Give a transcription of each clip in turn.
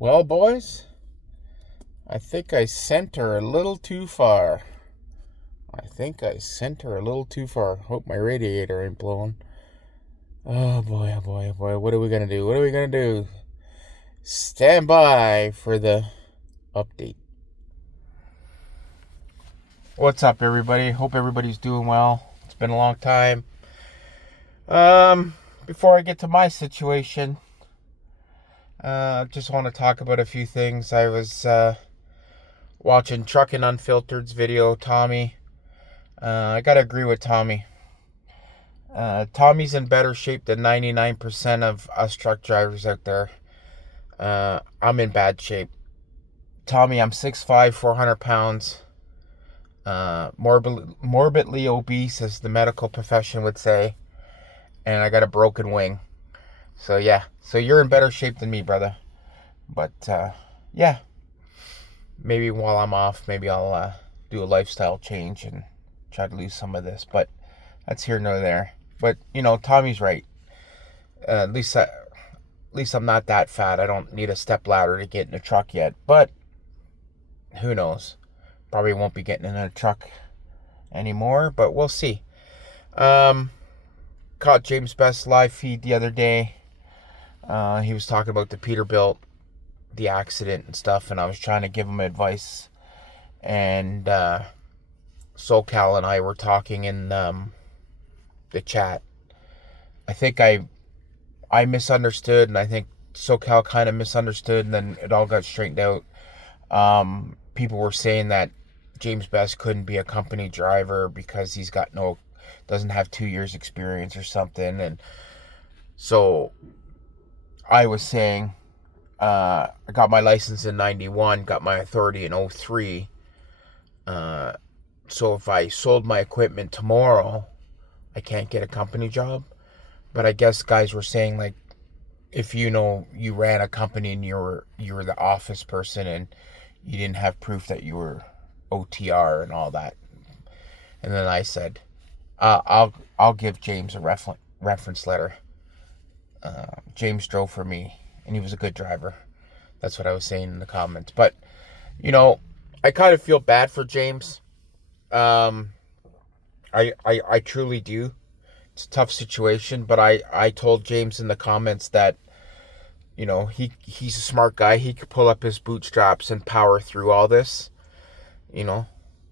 Well, boys, I think I sent her a little too far. Hope my radiator ain't blowing. Oh boy, oh boy, oh boy. What are we gonna do? Stand by for the update. What's up, everybody? Hope everybody's doing well. It's been a long time. Before I get to my situation, just want to talk about a few things. I was watching Truckin' Unfiltered's video, Tommy. I gotta agree with Tommy. Tommy's in better shape than 99% of us truck drivers out there. I'm in bad shape. Tommy, I'm 6'5", 400 pounds. Morbidly obese, as the medical profession would say. And I got a broken wing. So yeah, so you're in better shape than me, brother. But yeah, maybe while I'm off, maybe I'll do a lifestyle change and try to lose some of this. But that's here nor there. But Tommy's right. At least I'm not that fat. I don't need a step ladder to get in a truck yet. But who knows? Probably won't be getting in a truck anymore. But we'll see. Caught James Best's live feed the other day. He was talking about the Peterbilt, the accident and stuff, and I was trying to give him advice. And SoCal and I were talking in the chat. I think I misunderstood, and I think SoCal kind of misunderstood, and then it all got straightened out. People were saying that James Best couldn't be a company driver because he's got doesn't have 2 years experience or something. And so I was saying, I got my license in 91, got my authority in 03. So if I sold my equipment tomorrow, I can't get a company job. But I guess guys were saying, like, if you ran a company and you were the office person and you didn't have proof that you were OTR and all that. And then I said, I'll give James a reference letter. James drove for me, and he was a good driver. That's what I was saying in the comments. But I kind of feel bad for James. I truly do. It's a tough situation, but I told James in the comments that he's a smart guy. He could pull up his bootstraps and power through all this.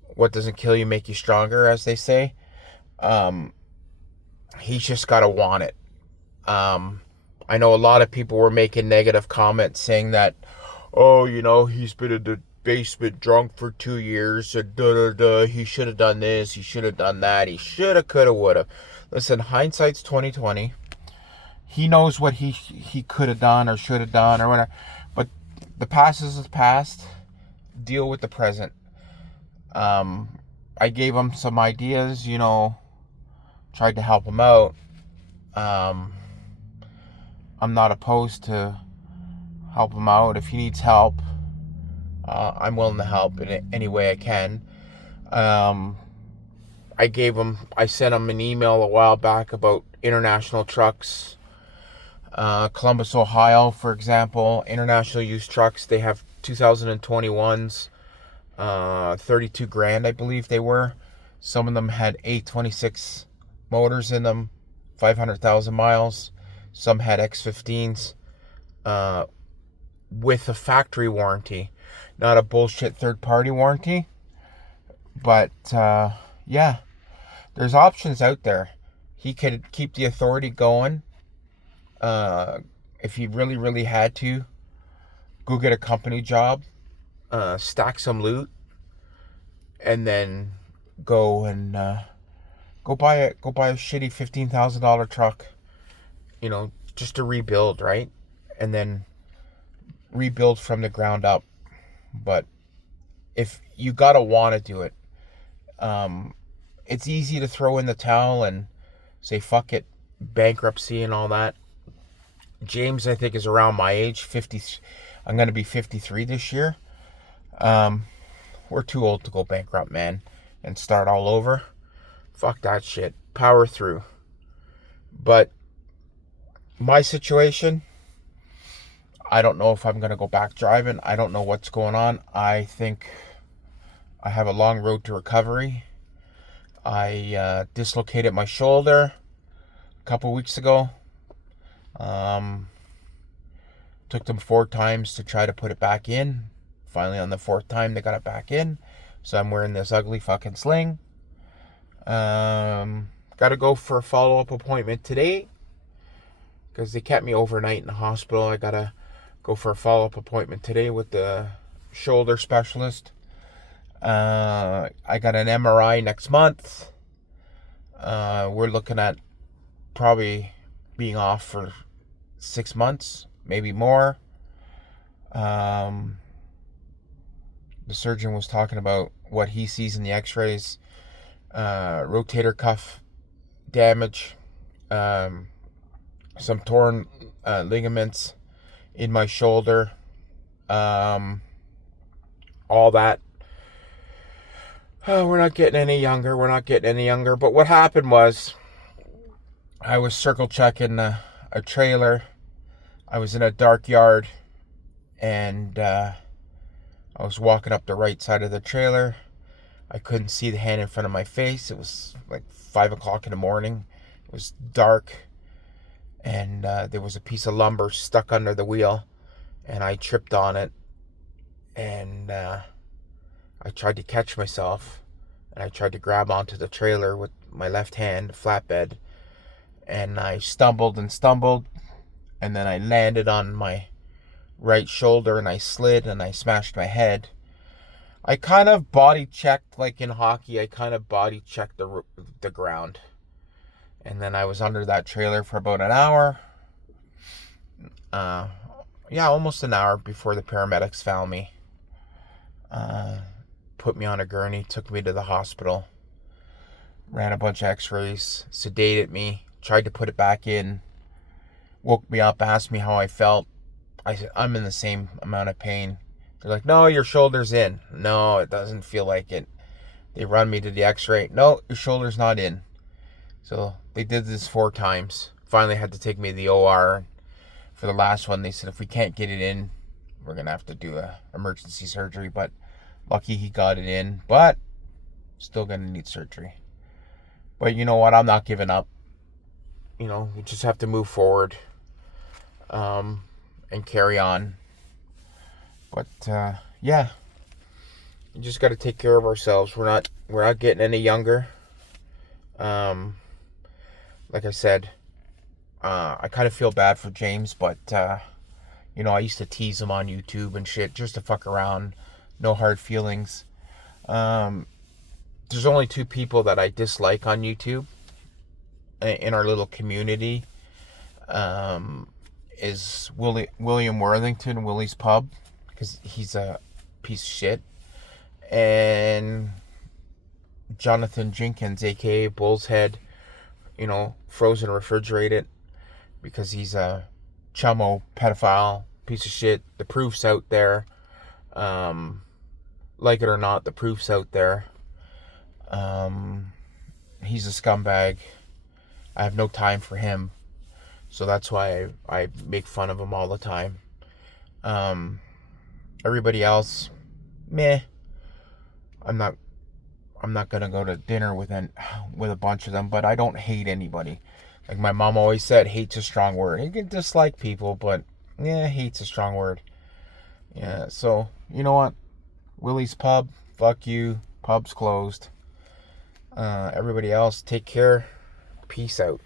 What doesn't kill you make you stronger, as they say. He's just got to want it. I know a lot of people were making negative comments saying that, he's been in the basement drunk for 2 years, and he should have done this, he should have done that, he should have, could have, would have. Listen, hindsight's 20/20. He knows what he could have done or should have done or whatever. But the past is the past. Deal with the present. I gave him some ideas, tried to help him out. I'm not opposed to help him out. If he needs help, I'm willing to help in any way I can. I sent him an email a while back about international trucks. Columbus, Ohio, for example, international used trucks. They have 2021s, 32 grand, I believe they were. Some of them had 826 motors in them, 500,000 miles. Some had X15s with a factory warranty, not a bullshit third-party warranty. But yeah, there's options out there. He could keep the authority going. If he really, really had to, go get a company job, stack some loot, and then go buy a shitty $15,000 truck, just to rebuild, right? And then rebuild from the ground up. But if you gotta want to do it, it's easy to throw in the towel and say fuck it, bankruptcy and all that. James, I think, is around my age, 50. I'm going to be 53 this year. We're too old to go bankrupt, man, and start all over. Fuck that shit. Power through. But my situation, I don't know if I'm going to go back driving. I don't know what's going on. I think I have a long road to recovery. I dislocated my shoulder a couple weeks ago. Took them 4 times to try to put it back in. Finally, on the 4th time, they got it back in. So I'm wearing this ugly fucking sling. Got to go for a follow-up appointment today because they kept me overnight in the hospital. I got to go for a follow-up appointment today with the shoulder specialist. I got an MRI next month. We're looking at probably being off for 6 months, maybe more. The surgeon was talking about what he sees in the x-rays. Rotator cuff damage, some torn ligaments in my shoulder, all that. We're not getting any younger. But what happened was, I was circle checking a trailer. I was in a dark yard, and I was walking up the right side of the trailer. I couldn't see the hand in front of my face. It was like 5 o'clock in the morning. It was dark, and there was a piece of lumber stuck under the wheel, and I tripped on it, and I tried to catch myself, and I tried to grab onto the trailer with my left hand, flatbed, and I stumbled, and then I landed on my right shoulder, and I slid, and I smashed my head. I kind of body checked, like in hockey, I kind of body checked the ground. And then I was under that trailer for about an hour. Almost an hour before the paramedics found me. Put me on a gurney, took me to the hospital. Ran a bunch of x-rays, sedated me, tried to put it back in. Woke me up, asked me how I felt. I said, I'm in the same amount of pain. They're like, no, your shoulder's in. No, it doesn't feel like it. They run me to the x-ray. No, your shoulder's not in. So they did this 4 times. Finally had to take me to the OR. For the last one, they said, if we can't get it in, we're going to have to do a emergency surgery. But lucky he got it in. But still going to need surgery. But you know what? I'm not giving up. We just have to move forward. And carry on. But you just got to take care of ourselves. We're not getting any younger. Like I said, I kind of feel bad for James, but I used to tease him on YouTube and shit just to fuck around. No hard feelings. There's only 2 people that I dislike on YouTube in our little community. Is William Worthington, Willie's Pub, because he's a piece of shit, and Jonathan Jenkins, aka Bull's Head, frozen refrigerated, because he's a chummo pedophile piece of shit. The proof's out there. Like it or not, the proof's out there. He's a scumbag. I have no time for him. So that's why I make fun of him all the time. Everybody else, meh. I'm not gonna go to dinner with a bunch of them, but I don't hate anybody. Like my mom always said, hate's a strong word. You can dislike people, but hate's a strong word. Yeah, so you know what? Willie's Pub, fuck you. Pub's closed. Everybody else, take care. Peace out.